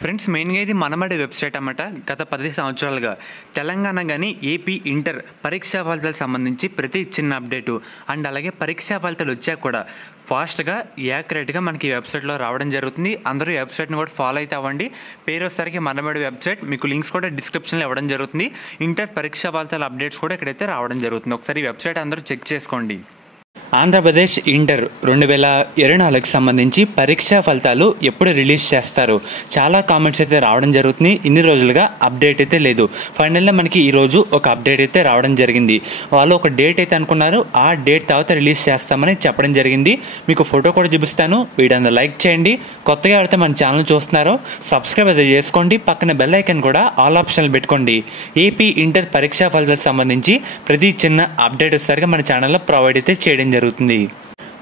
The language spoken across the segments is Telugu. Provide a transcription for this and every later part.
ఫ్రెండ్స్ మెయిన్గా ఇది మనబడి వెబ్సైట్ అన్నమాట. గత 10 సంవత్సరాలుగా తెలంగాణ కానీ ఏపీ ఇంటర్ పరీక్షా ఫలితాలకు సంబంధించి ప్రతి చిన్న అప్డేటు అండ్ అలాగే పరీక్షా ఫలితాలు వచ్చాక కూడా ఫాస్ట్గా యాక్యురేట్గా మనకి ఈ వెబ్సైట్లో రావడం జరుగుతుంది. అందరూ ఈ వెబ్సైట్ని కూడా ఫాలో అయితే అవ్వండి. పేరు వచ్చేసరికి మనబడి వెబ్సైట్, మీకు లింక్స్ కూడా డిస్క్రిప్షన్లో ఇవ్వడం జరుగుతుంది. ఇంటర్ పరీక్షా ఫలితాల అప్డేట్స్ కూడా ఇక్కడైతే రావడం జరుగుతుంది. ఒకసారి ఈ వెబ్సైట్ అందరూ చెక్ చేసుకోండి. ఆంధ్రప్రదేశ్ ఇంటర్ 2024కి సంబంధించి పరీక్షా ఫలితాలు ఎప్పుడు రిలీజ్ చేస్తారు? చాలా కామెంట్స్ అయితే రావడం జరుగుతుంది. ఇన్ని రోజులుగా అప్డేట్ అయితే లేదు. ఫైనల్గా మనకి ఈరోజు ఒక అప్డేట్ అయితే రావడం జరిగింది. వాళ్ళు ఒక డేట్ అయితే అనుకున్నారు, ఆ డేట్ తర్వాత రిలీజ్ చేస్తామని చెప్పడం జరిగింది. మీకు ఫోటో కూడా చూపిస్తాను. వీడియోని లైక్ చేయండి. కొత్తగా ఎవరైతే మన ఛానల్ చూస్తున్నారో సబ్స్క్రైబ్ అయితే చేసుకోండి. పక్కన బెల్ ఐకాన్ కూడా ఆల్ ఆప్షన్లు పెట్టుకోండి. ఏపీ ఇంటర్ పరీక్షా ఫలితాలకు సంబంధించి ప్రతి చిన్న అప్డేట్ వచ్చేసరికి మన ఛానల్లో ప్రొవైడ్ అయితే చేయడం జరుగుతుంది.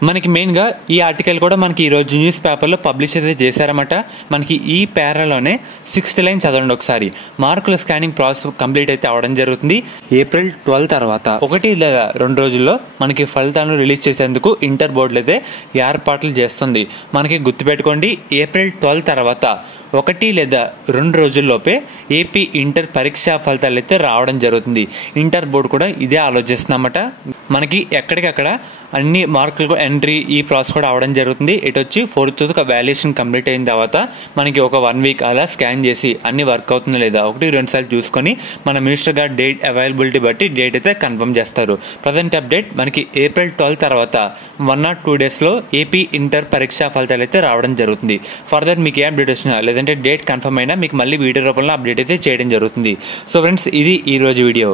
మనకి మెయిన్గా ఈ ఆర్టికల్ కూడా మనకి ఈరోజు న్యూస్ పేపర్లో పబ్లిష్ అయితే చేశారన్నమాట. మనకి ఈ పేరాలోనే 6th లైన్ చదవండి ఒకసారి. మార్కుల స్కానింగ్ ప్రాసెస్ కంప్లీట్ అయితే అవ్వడం జరుగుతుంది. ఏప్రిల్ 12 తర్వాత 1 లేదా 2 రోజుల్లో మనకి ఫలితాలను రిలీజ్ చేసేందుకు ఇంటర్ బోర్డులు అయితే ఏర్పాట్లు చేస్తుంది. మనకి గుర్తుపెట్టుకోండి, ఏప్రిల్ 12 తర్వాత 1 లేదా 2 రోజుల్లోపే ఏపీ ఇంటర్ పరీక్షా ఫలితాలు అయితే రావడం జరుగుతుంది. ఇంటర్ బోర్డు కూడా ఇదే ఆలోచిస్తుందన్నమాట. మనకి ఎక్కడికక్కడ అన్ని మార్కులు ఎంట్రీ ఈ ప్రాసెస్ కూడా అవడం జరుగుతుంది. ఇటు వచ్చి 4th వాల్యుయేషన్ కంప్లీట్ అయిన తర్వాత మనకి ఒక 1 వీక్ అలా స్కాన్ చేసి అన్ని వర్క్ అవుతుందో లేదా 1-2 సార్లు చూసుకొని మన మినిస్టర్ గారు డేట్ అవైలబిలిటీ బట్టి డేట్ అయితే కన్ఫర్మ్ చేస్తారు. ప్రజెంట్ అప్డేట్ మనకి ఏప్రిల్ 12 తర్వాత 1 or 2 డేస్లో ఏపీ ఇంటర్ పరీక్షా ఫలితాలు అయితే రావడం జరుగుతుంది. ఫర్దర్ మీకు ఏ అప్డేట్ వచ్చినా లేదంటే డేట్ కన్ఫర్మ్ అయినా మీకు మళ్ళీ వీడియో రూపంలో అప్డేట్ అయితే చేయడం జరుగుతుంది. సో ఫ్రెండ్స్, ఇది ఈరోజు వీడియో.